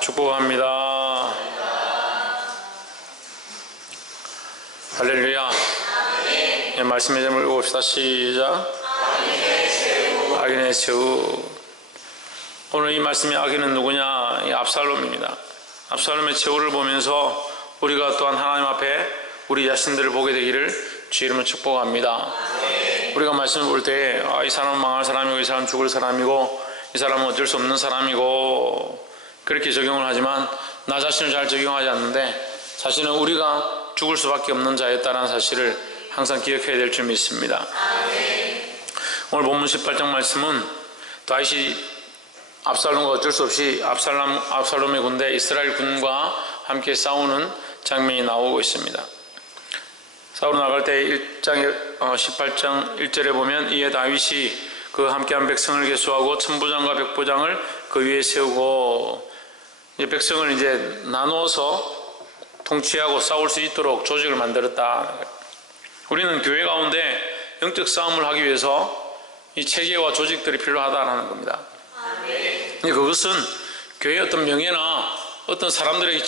축복합니다. 할렐루야. 네, 말씀의 제목을 읽어봅시다. 시작. 악인의 최후. 오늘 이 말씀의 악인은 누구냐? 이 압살롬입니다. 압살롬의 최후를 보면서 우리가 또한 하나님 앞에 우리 자신들을 보게 되기를 주의 이름으로 축복합니다. 우리가 말씀을 볼 때 이 사람은 망할 사람이고 이 사람은 죽을 사람이고 이 사람은 어쩔 수 없는 사람이고 그렇게 적용을 하지만 나 자신을 잘 적용하지 않는데 사실은 우리가 죽을 수밖에 없는 자였다는 사실을 항상 기억해야 될 줄 믿습니다. 오늘 본문 18장 말씀은 다윗이 압살롬과 어쩔 수 없이 압살롬의 군대 이스라엘 군과 함께 싸우는 장면이 나오고 있습니다. 싸우러 나갈 때 18장 1절에 보면 이에 다윗이 그 함께한 백성을 계수하고 천부장과 백부장을 그 위에 세우고 이제 백성을 이제 나누어서 통치하고 싸울 수 있도록 조직을 만들었다. 우리는 교회 가운데 영적 싸움을 하기 위해서 이 체계와 조직들이 필요하다는 겁니다. 그것은 교회의 어떤 명예나 어떤 사람들에게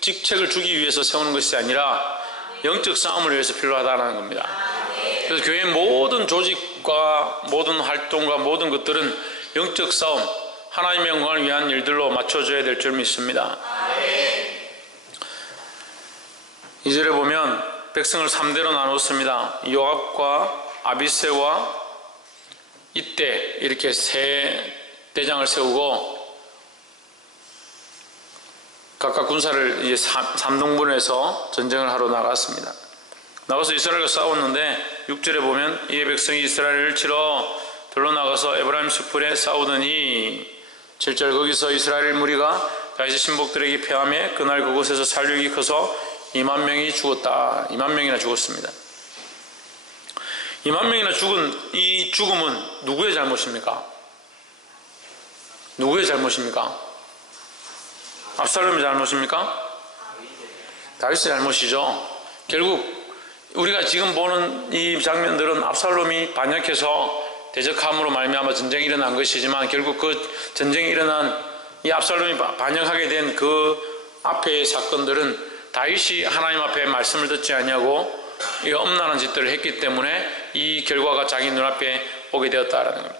직책을 주기 위해서 세우는 것이 아니라 영적 싸움을 위해서 필요하다는 겁니다. 그래서 교회의 모든 조직과 모든 활동과 모든 것들은 영적 싸움, 하나님의 영광을 위한 일들로 맞춰져야 될 줄 믿습니다. 2절에 보면 백성을 3대로 나눴습니다. 요압과 아비새와 이때 이렇게 세 대장을 세우고 각각 군사를 이제 3등분해서 전쟁을 하러 나갔습니다. 나가서 이스라엘과 싸웠는데 6절에 보면 이에 백성이 이스라엘을 치러 들러나가서 에브라임 숲풀에 싸우더니 7절 거기서 이스라엘 무리가 다윗의 신복들에게 패하며 그날 그곳에서 살육이 커서 2만 명이 죽었다. 2만 명이나 죽었습니다. 2만 명이나 죽은 이 죽음은 누구의 잘못입니까? 누구의 잘못입니까? 압살롬의 잘못입니까? 다윗의 잘못이죠. 결국 우리가 지금 보는 이 장면들은 압살롬이 반역해서 대적함으로 말미암아 전쟁이 일어난 것이지만 결국 그 전쟁이 일어난 이 압살롬이 반역하게 된 그 앞의 사건들은 다윗이 하나님 앞에 말씀을 듣지 아니하고 이 엄란한 짓들을 했기 때문에 이 결과가 자기 눈앞에 오게 되었다라는 겁니다.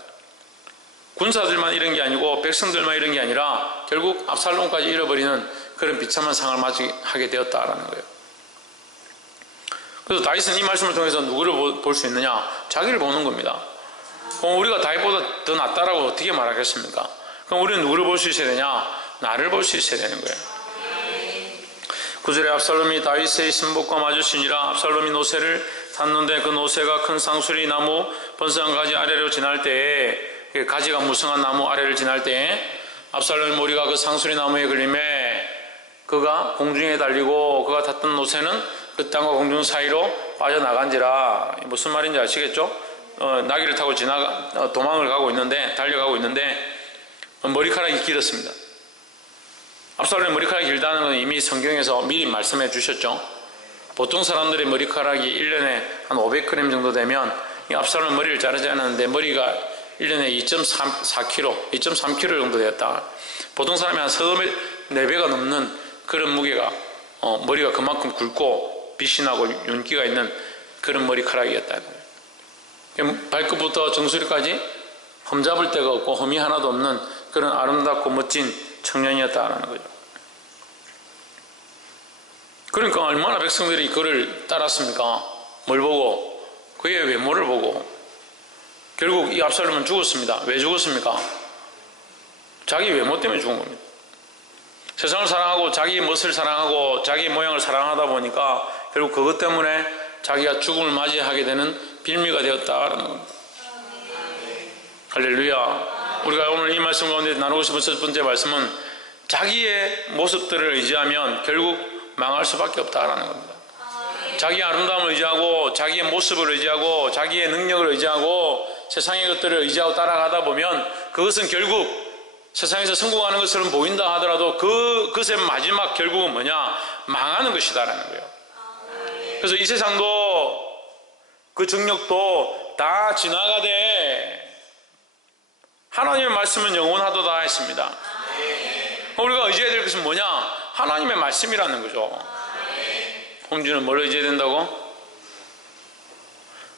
군사들만 이런 게 아니고 백성들만 이런 게 아니라 결국 압살롬까지 잃어버리는 그런 비참한 상을 맞이하게 되었다라는 거예요. 그래서 다윗은 이 말씀을 통해서 누구를 볼 수 있느냐? 자기를 보는 겁니다. 우리가 다윗보다 더 낫다라고 어떻게 말하겠습니까? 그럼 우리는 누구를 볼 수 있어야 되냐? 나를 볼 수 있어야 되는 거예요. 9절에 압살롬이 다윗의 신복과 마주치니라. 압살롬이 노새를 탔는데 그 노새가 큰 상수리 나무 번성한 가지 아래로 지날 때에 가지가 무성한 나무 아래를 지날 때에 압살롬의 머리가 그 상수리 나무에 걸림에 그가 공중에 달리고 그가 탔던 노새는 그 땅과 공중 사이로 빠져나간지라. 무슨 말인지 아시겠죠? 나귀를 타고 도망을 가고 있는데 달려가고 있는데 머리카락이 길었습니다. 압살롬의 머리카락이 길다는 건 이미 성경에서 미리 말씀해 주셨죠. 보통 사람들의 머리카락이 1년에 한 500g 정도 되면 이 압살롬 머리를 자르지 않았는데 머리가 1년에 2.4kg, 2.3kg 정도 되었다. 보통 사람이 한 3-4배가 넘는 그런 무게가 머리가 그만큼 굵고 빛이 나고 윤기가 있는 그런 머리카락이었다는 거예요. 발끝부터 정수리까지 흠잡을 데가 없고 흠이 하나도 없는 그런 아름답고 멋진 청년이었다는 거죠. 그러니까 얼마나 백성들이 그를 따랐습니까? 뭘 보고? 그의 외모를 보고. 결국 이 압살롬은 죽었습니다. 왜 죽었습니까? 자기 외모 때문에 죽은 겁니다. 세상을 사랑하고 자기의 멋을 사랑하고 자기의 모양을 사랑하다 보니까 결국 그것 때문에 자기가 죽음을 맞이하게 되는 빌미가 되었다라는 겁니다. 할렐루야. 우리가 오늘 이 말씀 가운데 나누고 싶은 첫 번째 말씀은 자기의 모습들을 의지하면 결국 망할 수밖에 없다라는 겁니다. 자기의 아름다움을 의지하고 자기의 모습을 의지하고 자기의 능력을 의지하고 세상의 것들을 의지하고 따라가다 보면 그것은 결국 세상에서 성공하는 것처럼 보인다 하더라도 그것의 마지막 결국은 뭐냐? 망하는 것이다라는 거예요. 그래서 이 세상도 그 정력도 다 지나가되 하나님의 말씀은 영원하도다 했습니다. 우리가 의지해야 될 것은 뭐냐? 하나님의 말씀이라는 거죠. 홍주는 뭘 의지해야 된다고?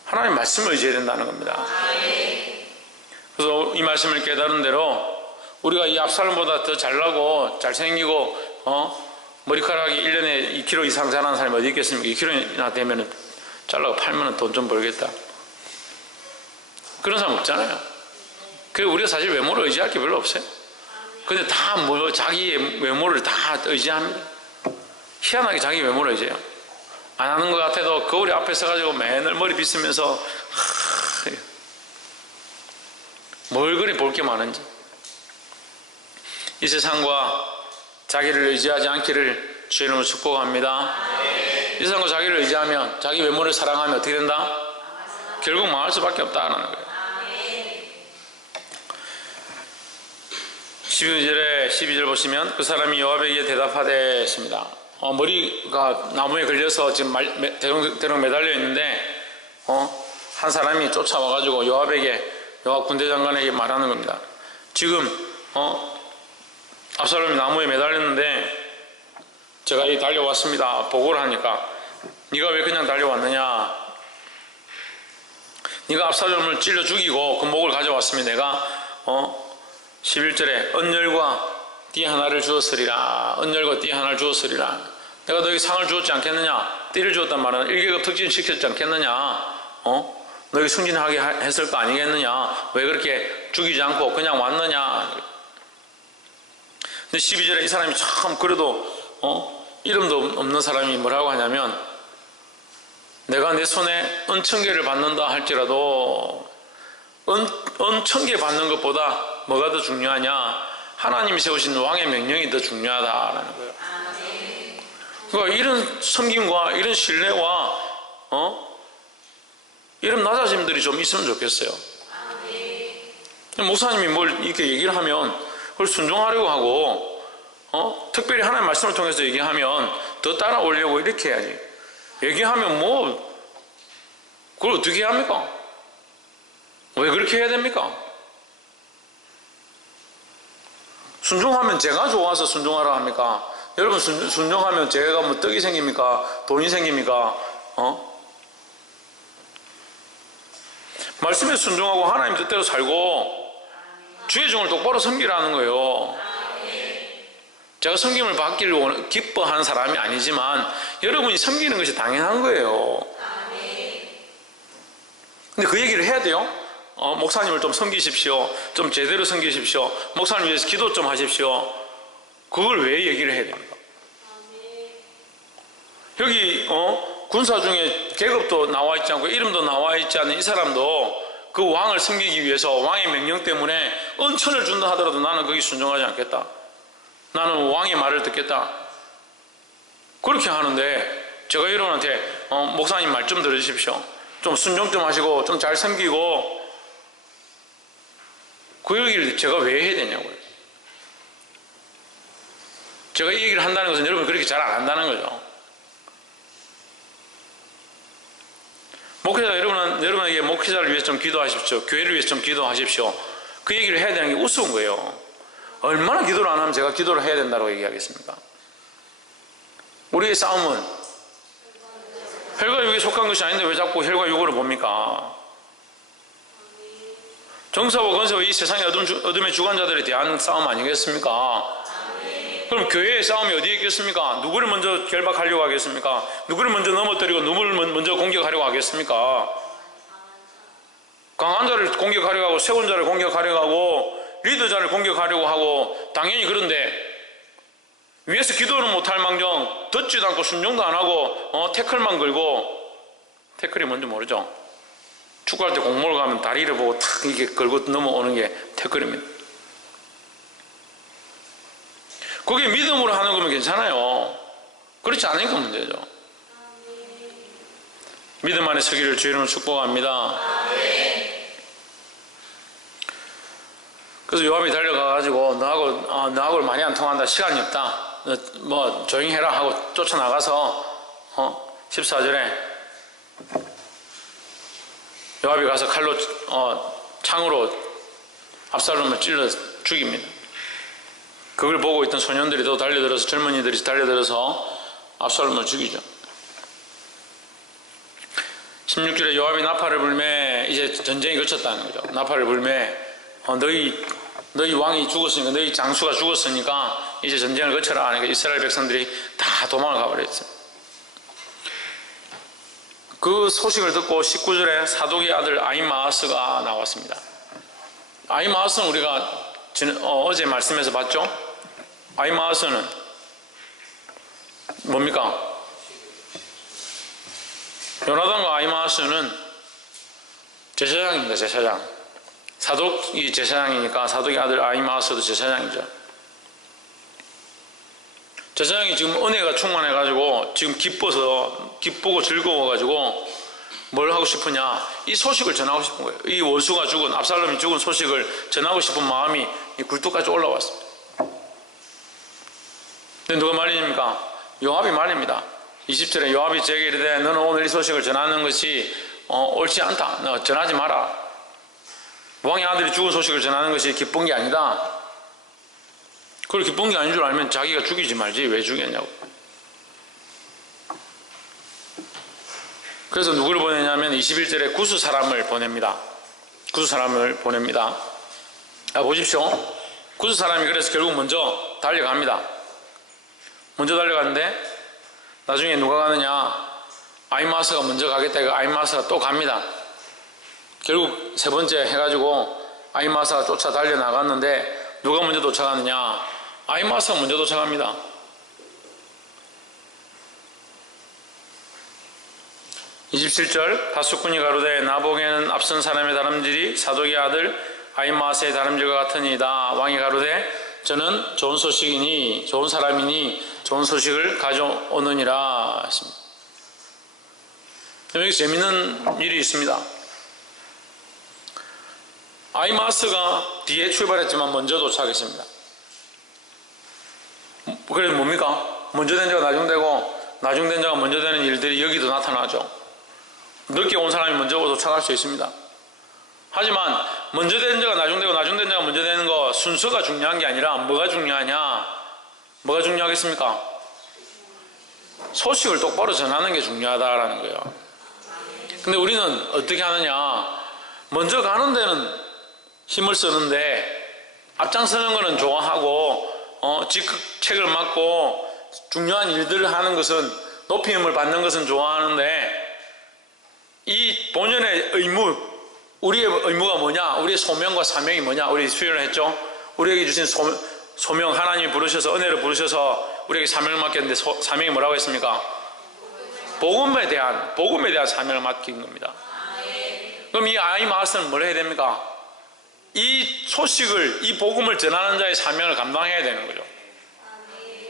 하나님의 말씀을 의지해야 된다는 겁니다. 그래서 이 말씀을 깨달은 대로 우리가 이 압살롬보다 더 잘나고 잘생기고 머리카락이 1년에 2kg 이상 자라는 사람이 어디 있겠습니까? 2kg나 되면 잘라고 팔면 돈 좀 벌겠다. 그런 사람 없잖아요. 그리고 우리가 사실 외모를 의지할 게 별로 없어요. 근데 다 뭐 자기의 외모를 다 의지합니다. 희한하게 자기 외모를 의지해요. 안 하는 것 같아도 거울이 앞에 서가지고 맨날 머리 빗으면서 뭘 그리 볼 게 많은지. 이 세상과 자기를 의지하지 않기를 주의 이름으로 축복합니다. 이 세상과 자기를 의지하면, 자기 외모를 사랑하면 어떻게 된다? 결국 망할 수밖에 없다는 거예요. 12절 보시면 그 사람이 요압에게 대답하되 했습니다. 머리가 나무에 걸려서 지금 대롱 매달려 있는데 한 사람이 쫓아와가지고 요압 군대 장관에게 말하는 겁니다. 지금 압살롬이 나무에 매달렸는데 제가 이 달려왔습니다. 보고를 하니까 네가 왜 그냥 달려왔느냐? 네가 압살롬을 찔러 죽이고 그 목을 가져왔으면 내가 11절에 언열과 띠 하나를 주었으리라. 언열과 띠 하나를 주었으리라. 내가 너에게 상을 주었지 않겠느냐? 띠를 주었단 말은 1계급 특진시켰지 않겠느냐? 너에게 승진하게 했을 거 아니겠느냐? 왜 그렇게 죽이지 않고 그냥 왔느냐? 근데 12절에 이 사람이 참 그래도 이름도 없는 사람이 뭐라고 하냐면 내가 내 손에 은천계를 받는다 할지라도 은천계 받는 것보다 뭐가 더 중요하냐? 하나님이 세우신 왕의 명령이 더 중요하다라는 거예요. 그러니까 이런 섬김과 이런 신뢰와 이런 낮아짐들이 좀 있으면 좋겠어요. 목사님이 뭘 이렇게 얘기를 하면 그걸 순종하려고 하고 특별히 하나님의 말씀을 통해서 얘기하면 더 따라오려고 이렇게 해야지. 얘기하면 뭐 그걸 어떻게 합니까? 왜 그렇게 해야 됩니까? 순종하면 제가 좋아서 순종하라 합니까? 여러분 순종하면 제가 뭐 떡이 생깁니까? 돈이 생깁니까? 말씀에 순종하고 하나님 뜻대로 살고 주의 종을 똑바로 섬기라는 거예요. 제가 섬김을 받기를 기뻐하는 사람이 아니지만 여러분이 섬기는 것이 당연한 거예요. 근데 그 얘기를 해야 돼요. 목사님을 좀 섬기십시오. 좀 제대로 섬기십시오. 목사님 위해서 기도 좀 하십시오. 그걸 왜 얘기를 해야 됩니까? 여기 군사 중에 계급도 나와 있지 않고 이름도 나와 있지 않은 이 사람도 그 왕을 섬기기 위해서 왕의 명령 때문에 은천을 준다 하더라도 나는 거기 순종하지 않겠다. 나는 왕의 말을 듣겠다. 그렇게 하는데 제가 여러분한테 목사님 말 좀 들어주십시오. 좀 순종 좀 하시고 좀 잘 섬기고 그 얘기를 제가 왜 해야 되냐고요. 제가 이 얘기를 한다는 것은 여러분이 그렇게 잘 안 한다는 거죠. 목회자 여러분에게 목회자를 위해서 좀 기도하십시오. 교회를 위해서 좀 기도하십시오. 그 얘기를 해야 되는 게 우스운 거예요. 얼마나 기도를 안 하면 제가 기도를 해야 된다고 얘기하겠습니까? 우리의 싸움은 혈과 육에 속한 것이 아닌데 왜 자꾸 혈과 육으로 봅니까? 정사와 권세와 이 세상의 어둠의 주관자들에 대한 싸움 아니겠습니까? 그럼 교회의 싸움이 어디에 있겠습니까? 누구를 먼저 결박하려고 하겠습니까? 누구를 먼저 넘어뜨리고 누구를 먼저 공격하려고 하겠습니까? 강한 자를 공격하려고 하고 세운 자를 공격하려고 하고 리더자를 공격하려고 하고 당연히 그런데 위에서 기도는 못할 망정 듣지도 않고 순종도 안 하고 태클만 걸고 태클이 뭔지 모르죠? 축구할 때 공몰 가면 다리를 보고 탁 이렇게 걸고 넘어오는 게 태클입니다. 그게 믿음으로 하는 거면 괜찮아요. 그렇지 않으니까 문제죠. 믿음 안에 서기를 주의 이름으로 축복합니다. 그래서 요압이 달려가가지고 너하고 많이 안 통한다. 시간이 없다. 너 뭐 조용히 해라 하고 쫓아나가서 14절에 요압이 가서 칼로 창으로 압살롬을 찔러 죽입니다. 그걸 보고 있던 소년들이 또 달려들어서, 젊은이들이 달려들어서 압살롬을 죽이죠. 16절에 요압이 나팔을 불매, 이제 전쟁이 그쳤다는 거죠. 나팔을 불매, 너희 왕이 죽었으니까, 너희 장수가 죽었으니까 이제 전쟁을 거쳐라 하니까 이스라엘 백성들이 다 도망을 가버렸어요. 그 소식을 듣고 19절에 사독의 아들 아히마아스가 나왔습니다. 아히마아스는 우리가 어제 말씀에서 봤죠? 아히마아스는 뭡니까? 요나단과 아히마아스는 제사장입니다. 제사장. 사독이 제사장이니까 사독의 아들 아히마아스도 제사장이죠. 제사장이 지금 은혜가 충만해가지고 지금 기쁘고 즐거워가지고 뭘 하고 싶으냐, 이 소식을 전하고 싶은 거예요. 이 원수가 죽은, 압살롬이 죽은 소식을 전하고 싶은 마음이 이 굴뚝까지 올라왔습니다. 근데 누가 말입니까? 요압이 말입니다. 20절에 요압이 제게 이르되 너는 오늘 이 소식을 전하는 것이 옳지 않다. 너 전하지 마라. 왕의 아들이 죽은 소식을 전하는 것이 기쁜 게 아니다. 그걸 기쁜 게 아닌 줄 알면 자기가 죽이지 말지 왜 죽였냐고. 그래서 누구를 보내냐면 21절에 구스 사람을 보냅니다. 구스 사람을 보냅니다. 보십시오. 구스 사람이 그래서 결국 먼저 달려갑니다. 먼저 달려가는데 나중에 누가 가느냐, 아히마아스가 먼저 가겠다 해서 아히마아스가 또 갑니다. 결국 세 번째 해가지고 아히마아스가 쫓아 달려나갔는데 누가 먼저 도착하느냐, 아히마아스가 먼저 도착합니다. (27절) 다숫군이 가로되 나보기에는 앞선 사람의 다름질이 사독의 아들 아히마아스의 다름질과 같으니이다. 왕이 가로되 저는 좋은 소식이니, 좋은 사람이니 좋은 소식을 가져오느니라 하십니다. 여기 재미있는 일이 있습니다. 아히마아스가 뒤에 출발했지만 먼저 도착했습니다. 그래서 뭡니까? 먼저 된 자가 나중되고 나중된 자가 먼저 되는 일들이 여기도 나타나죠. 늦게 온 사람이 먼저 도착할 수 있습니다. 하지만 먼저 된 자가 나중되고 나중된 자가 먼저 되는 거 순서가 중요한 게 아니라 뭐가 중요하냐? 뭐가 중요하겠습니까? 소식을 똑바로 전하는 게 중요하다라는 거예요. 근데 우리는 어떻게 하느냐? 먼저 가는 데는 힘을 쓰는데 앞장서는 거는 좋아하고 직책을 맡고 중요한 일들을 하는 것은, 높임을 받는 것은 좋아하는데, 이 본연의 의무, 우리의 의무가 뭐냐, 우리의 소명과 사명이 뭐냐, 우리 수요를 했죠. 우리에게 주신 소명, 하나님이 부르셔서, 은혜를 부르셔서 우리에게 사명을 맡겼는데 사명이 뭐라고 했습니까? 복음에 대한 사명을 맡긴 겁니다. 그럼 이 아히마아스는 뭘 해야 됩니까? 이 소식을, 이 복음을 전하는 자의 사명을 감당해야 되는 거죠.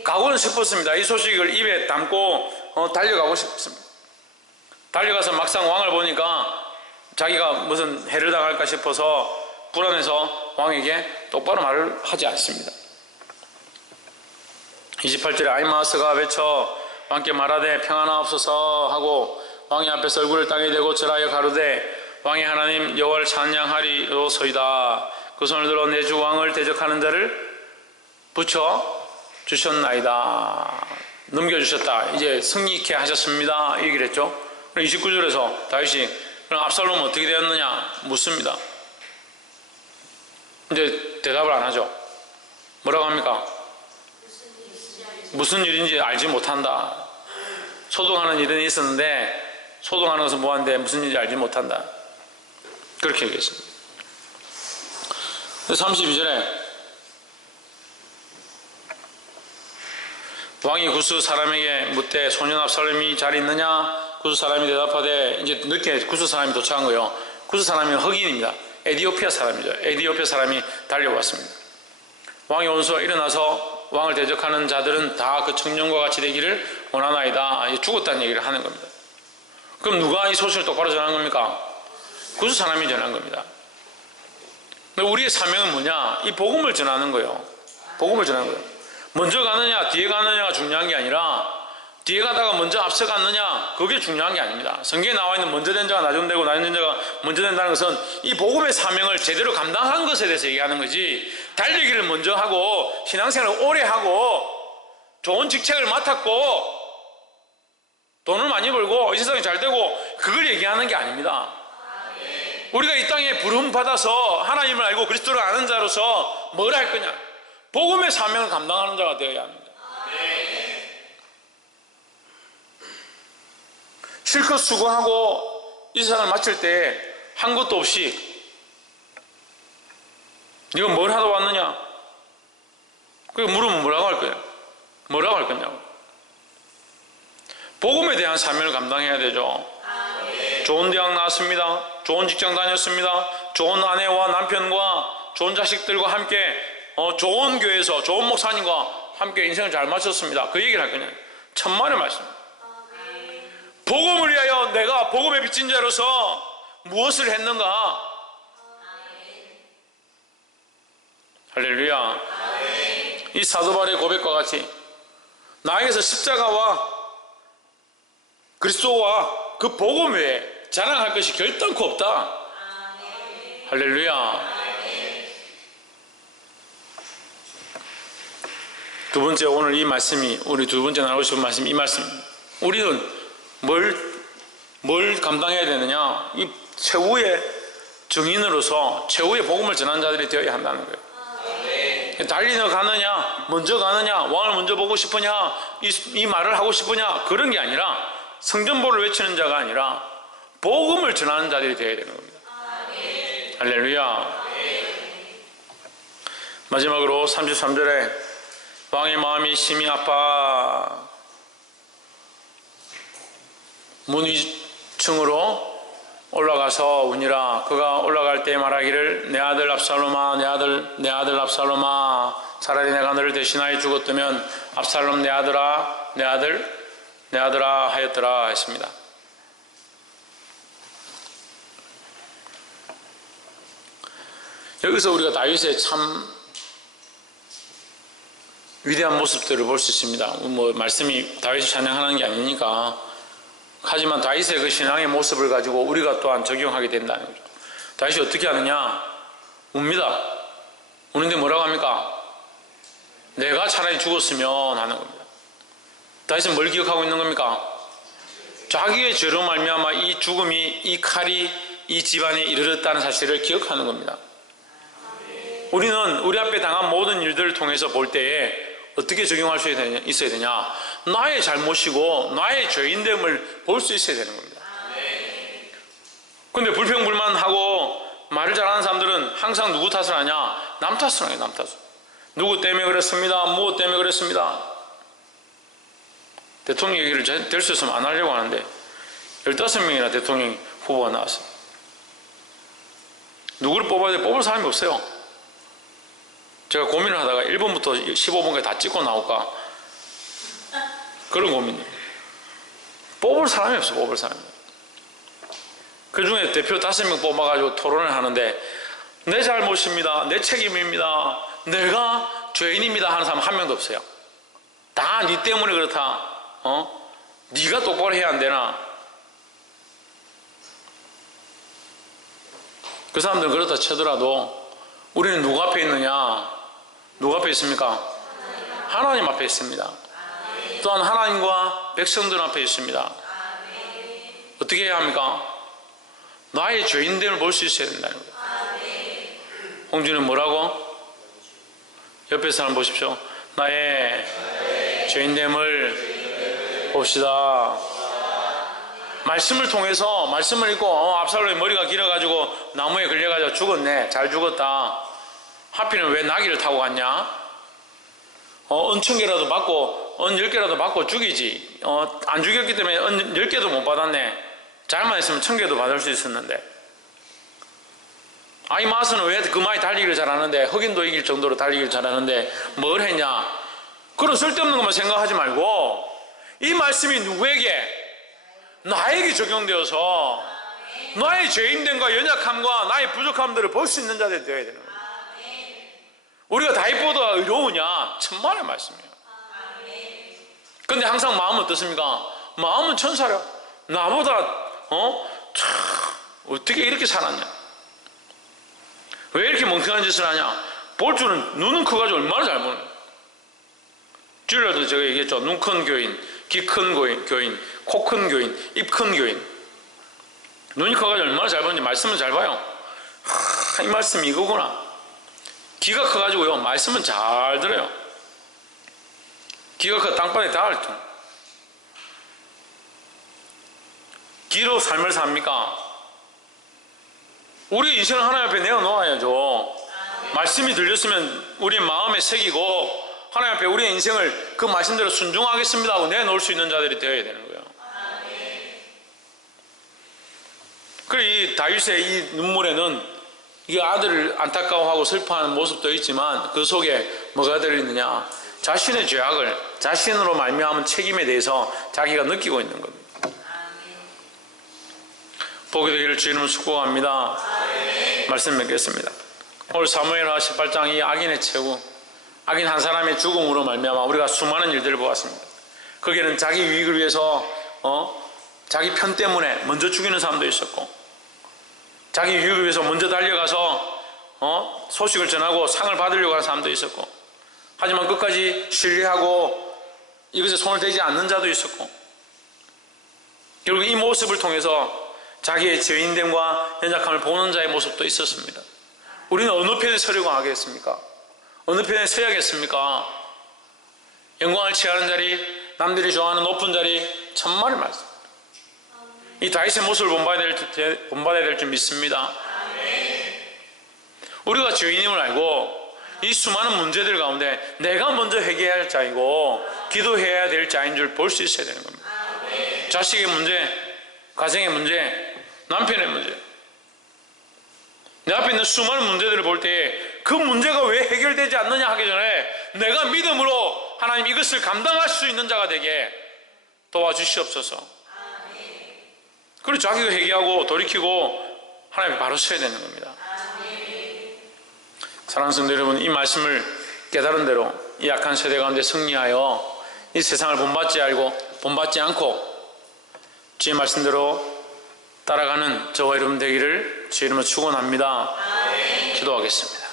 가고는 싶었습니다. 이 소식을 입에 담고 달려가고 싶습니다. 달려가서 막상 왕을 보니까 자기가 무슨 해를 당할까 싶어서 불안해서 왕에게 똑바로 말을 하지 않습니다. 28절에 아히마아스가 외쳐 왕께 말하되 평안하옵소서 하고 왕의 앞에서 얼굴을 땅에 대고 절하여 가로되 왕의 하나님 여호와를 찬양하리로소이다. 그 손을 들어 내 주 왕을 대적하는 자를 붙여 주셨나이다. 넘겨주셨다. 이제 승리케 하셨습니다. 이 얘기를 했죠. 29절에서 다윗이 그럼 압살롬은 어떻게 되었느냐 묻습니다. 이제 대답을 안 하죠. 뭐라고 합니까? 무슨 일인지 알지 못한다. 소동하는 일은 있었는데 소동하는 것은 뭐한데 무슨 일인지 알지 못한다. 그렇게 얘기했습니다. 32절에 왕이 구스 사람에게 묻되 소년 압살롬이 잘 있느냐? 구스 사람이 대답하되, 이제 늦게 구스 사람이 도착한 거예요. 구스 사람이 흑인입니다. 에디오피아 사람이죠. 에디오피아 사람이 달려왔습니다. 왕의 원수가 일어나서 왕을 대적하는 자들은 다 그 청년과 같이 되기를 원하나이다. 죽었다는 얘기를 하는 겁니다. 그럼 누가 이 소식을 똑바로 전한 겁니까? 구스 사람이 전한 겁니다. 우리의 사명은 뭐냐? 이 복음을 전하는 거예요. 복음을 전하는 거예요. 먼저 가느냐 뒤에 가느냐가 중요한 게 아니라 뒤에 가다가 먼저 앞서갔느냐, 그게 중요한 게 아닙니다. 성경에 나와 있는 먼저 된 자가 나중되고 나중된 자가 먼저 된다는 것은 이 복음의 사명을 제대로 감당한 것에 대해서 얘기하는 거지, 달리기를 먼저 하고 신앙생활을 오래 하고 좋은 직책을 맡았고 돈을 많이 벌고 이 세상이 잘 되고 그걸 얘기하는 게 아닙니다. 우리가 이 땅에 부름 받아서 하나님을 알고 그리스도를 아는 자로서 뭘 할 거냐? 복음의 사명을 감당하는 자가 되어야 합니다. 실컷 수고하고 이 세상을 마칠 때 한 것도 없이 네가 뭘 하다 왔느냐? 그게 물으면 뭐라고 할 거야? 뭐라고 할 거냐고. 복음에 대한 사명을 감당해야 되죠. 좋은 대학 나왔습니다. 좋은 직장 다녔습니다. 좋은 아내와 남편과 좋은 자식들과 함께 좋은 교회에서 좋은 목사님과 함께 인생을 잘 마쳤습니다. 그 얘기를 할 거냐? 천만의 말씀. 복음을 위하여 내가 복음의 빚진 자로서 무엇을 했는가? 할렐루야. 이 사도 바울의 고백과 같이 나에게서 십자가와 그리스도와 그 복음 외에 자랑할 것이 결단코 없다. 할렐루야. 두 번째, 오늘 이 말씀이 우리 두 번째 나누고 싶은 말씀, 이 말씀. 우리는 뭘 감당해야 되느냐? 이 최후의 증인으로서 최후의 복음을 전한 자들이 되어야 한다는 거예요. 달리러 가느냐, 먼저 가느냐, 왕을 먼저 보고 싶으냐, 이 말을 하고 싶으냐, 그런 게 아니라 성전보를 외치는 자가 아니라 복음을 전하는 자들이 되어야 되는 겁니다. 할렐루야. 마지막으로 33절에 왕의 마음이 심히 아파 문 위층으로 올라가서 우니라. 그가 올라갈 때 말하기를 내 아들 압살롬아, 내 아들 압살롬아, 차라리 내가 너를 대신하여 죽었다면 압살롬 내 아들아, 내 아들아 하였더라 했습니다. 여기서 우리가 다윗의 참 위대한 모습들을 볼 수 있습니다. 말씀이 다윗을 찬양하는 게 아니니까. 하지만 다윗의 그 신앙의 모습을 가지고 우리가 또한 적용하게 된다는 거죠. 다윗이 어떻게 하느냐? 웁니다. 우는데 뭐라고 합니까? 내가 차라리 죽었으면 하는 겁니다. 다윗은 뭘 기억하고 있는 겁니까? 자기의 죄로 말미암아 이 죽음이, 이 칼이 이 집안에 이르렀다는 사실을 기억하는 겁니다. 우리는 우리 앞에 당한 모든 일들을 통해서 볼 때에 어떻게 적용할 수 있어야 되냐? 나의 잘못이고 나의 죄인됨을 볼 수 있어야 되는 겁니다. 근데 불평불만하고 말을 잘하는 사람들은 항상 누구 탓을 하냐? 남 탓을 하냐, 남 탓을. 누구 때문에 그랬습니다. 무엇 때문에 그랬습니다. 대통령 얘기를 될 수 있으면 안 하려고 하는데 15명이나 대통령 후보가 나왔어요. 누구를 뽑아야 돼? 뽑을 사람이 없어요. 제가 고민을 하다가 1번부터 15번까지 다 찍고 나올까? 그런 고민이에요. 뽑을 사람이 없어, 뽑을 사람이. 그 중에 대표 5명 뽑아가지고 토론을 하는데 내 잘못입니다, 내 책임입니다, 내가 죄인입니다 하는 사람 한 명도 없어요. 다 네 때문에 그렇다. 네가 똑바로 해야 안 되나? 그 사람들은 그렇다 치더라도 우리는 누구 앞에 있느냐? 누구 앞에 있습니까? 하나님 앞에 있습니다. 또한 하나님과 백성들 앞에 있습니다. 어떻게 해야 합니까? 나의 죄인됨을 볼 수 있어야 된다는 거예요. 홍준은 뭐라고? 옆에 사람 보십시오. 나의 죄인됨을 봅시다. 말씀을 통해서 말씀을 읽고 압살롬의 머리가 길어가지고 나무에 걸려가지고 죽었네. 잘 죽었다. 하필은 왜 나귀를 타고 갔냐? 은 1000개라도 받고 은 10개라도 받고 죽이지. 안 죽였기 때문에 은 10개도 못 받았네. 잘만 했으면 1000개도 받을 수 있었는데. 아이 마스는 왜 그 많이 달리기를 잘하는데, 흑인도 이길 정도로 달리기를 잘하는데 뭘 했냐? 그런 쓸데없는 것만 생각하지 말고 이 말씀이 누구에게? 나에게 적용되어서 나의 죄인됨과 연약함과 나의 부족함들을 볼 수 있는 자들이 되어야 되는 거예요. 우리가 다윗보다 의로우냐? 천만의 말씀이에요. 근데 항상 마음은 어떻습니까? 마음은 천사려. 나보다 어떻게 이렇게 살았냐? 왜 이렇게 멍청한 짓을 하냐? 볼 줄은, 눈은 커가지고 얼마나 잘 보는 거예요. 주일날도 제가 얘기했죠. 눈 큰 교인, 귀 큰 교인, 코 큰 교인, 입 큰 교인. 눈이 커가지고 얼마나 잘 보는지 말씀은 잘 봐요. 이 말씀이 이거구나. 귀가 커가지고요, 말씀은 잘 들어요. 귀가 커 땅바닥에 닿을 줄. 귀로 삶을 삽니까? 우리 인생을 하나님 앞에 내어놓아야죠. 말씀이 들렸으면 우리 마음에 새기고 하나님 앞에 우리의 인생을 그 말씀대로 순종하겠습니다 하고 내놓을 수 있는 자들이 되어야 되는 거예요. 그래, 이 다윗의 이 눈물에는 이 아들을 안타까워하고 슬퍼하는 모습도 있지만 그 속에 뭐가 들어있느냐, 자신의 죄악을 자신으로 말미암은 책임에 대해서 자기가 느끼고 있는 겁니다. 보게 되기를 주님은 축복합니다. 말씀 맺겠습니다. 오늘 사무엘하 18장 이 악인의 최후, 악인 한 사람의 죽음으로 말미암아 우리가 수많은 일들을 보았습니다. 거기에는 자기 유익을 위해서 자기 편 때문에 먼저 죽이는 사람도 있었고, 자기 유익을 위해서 먼저 달려가서 소식을 전하고 상을 받으려고 하는 사람도 있었고, 하지만 끝까지 신뢰하고 이것에 손을 대지 않는 자도 있었고, 결국 이 모습을 통해서 자기의 죄인됨과 연약함을 보는 자의 모습도 있었습니다. 우리는 어느 편에 서려고 하겠습니까? 어느 편에 서야겠습니까? 영광을 취하는 자리, 남들이 좋아하는 높은 자리, 천만의 말씀. 이 다윗의 모습을 본받아야 될 줄 믿습니다. 우리가 죄인임을 알고 이 수많은 문제들 가운데 내가 먼저 회개해야 할 자이고 기도해야 될 자인 줄 볼 수 있어야 되는 겁니다. 자식의 문제, 가정의 문제, 남편의 문제, 내 앞에 있는 수많은 문제들을 볼 때 그 문제가 왜 해결되지 않느냐 하기 전에 내가 믿음으로 하나님 이것을 감당할 수 있는 자가 되게 도와주시옵소서. 그리고 자기가 회개하고 돌이키고 하나님께 바로 서야 되는 겁니다. 사랑하는 성도 여러분, 이 말씀을 깨달은 대로 이 약한 세대 가운데 승리하여 이 세상을 본받지 않고 주의 말씀대로 따라가는 저와 여러분 되기를 주의 이름으로 축원합니다. 기도하겠습니다.